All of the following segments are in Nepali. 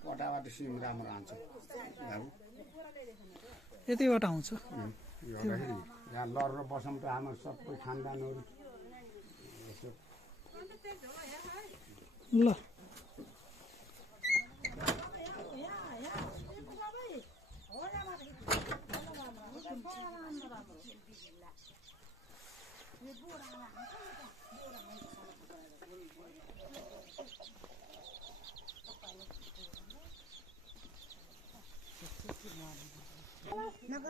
पटाबाट सिम राम्रो आउँछ यतिबाट आउँछ यहाँ लडेर बसौँ त हाम्रो सबै खानदानहरू ल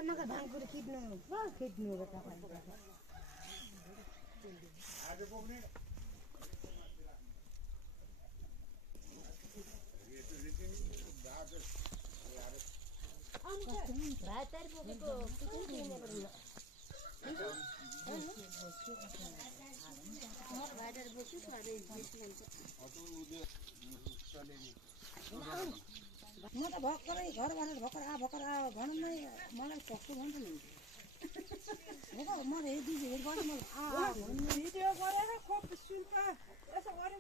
नगर धानकुरो खिच्नु म त भर्खरै घर भनेर भर्खर भनौँ नै मलाई सक्छु भन्छ नि म भिडियो गरेर खोप सुन्छ यसो गरे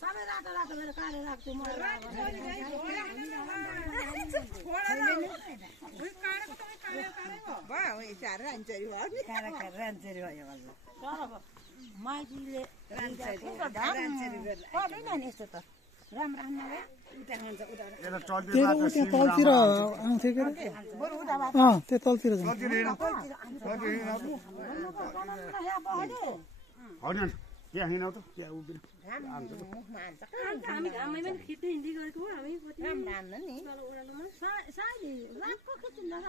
सबै रातो रातो गरेर काटेर राख्छु म माइतीले पर्दैन नि यस्तो त राम्रो तलतिर आउँथ्यो के त्यो तलतिर त्यहाँ हिँडाउ त त्यहाँ उभिनु हामी घाममै पनि खिच्दै हिँड्दै गरेको हो हामी नि सायद रातको खिचिन्न र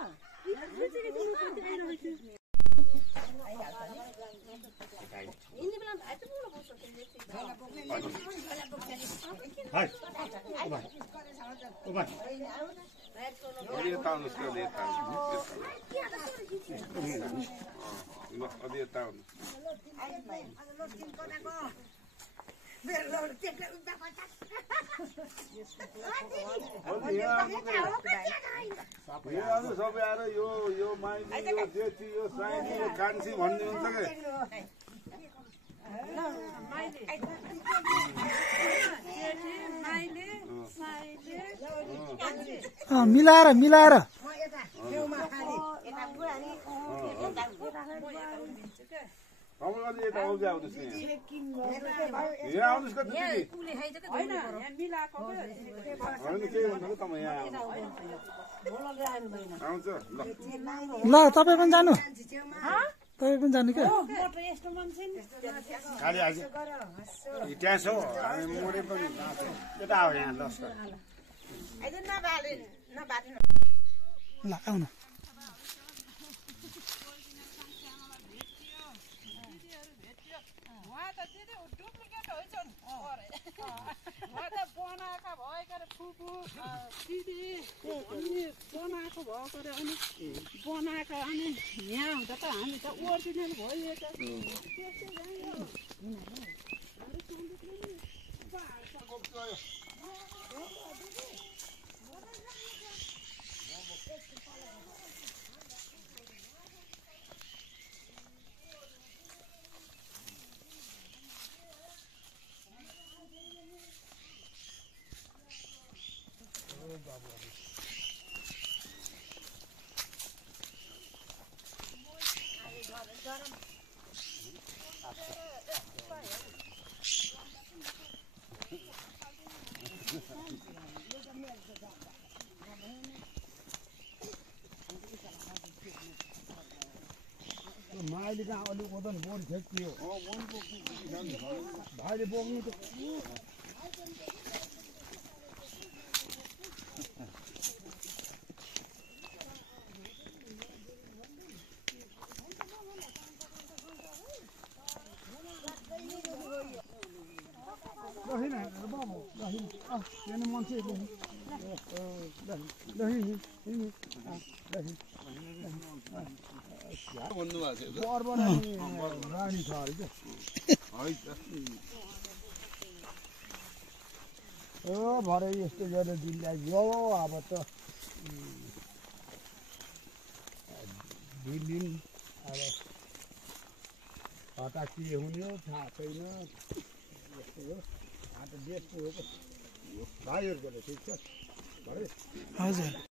सबै आएर यो माइली यो जेठी यो साइनी यो कान्छी भन्ने हुन्छ के मिलाएर यता आउँदै आउँदैछ यहाँ आउनुहोस् कति आउँछ ल तपाईँ पनि जानु क्या खालि आज त्यहाँ छौ हामी मोडे पनि यता आऊ यहाँ लस्कर ल आउनु बनाएको भएको अनि बनाएको अनि यहाँ हुँदा त हामी त ओरिजिनल भयो माइली कहाँ अलिक ओदन बोन ठेक्कियो भाइले बोक्नु त मान्छे भन्नुभएको थियो रानी छ अरे क्या है त भरे यस्तो गरेर दिनलाई अब त दिन अब हटा के हुने हो थाहा छैन यस्तो हो आज देश पुगेको भाइहरूको ठिक छ हजुर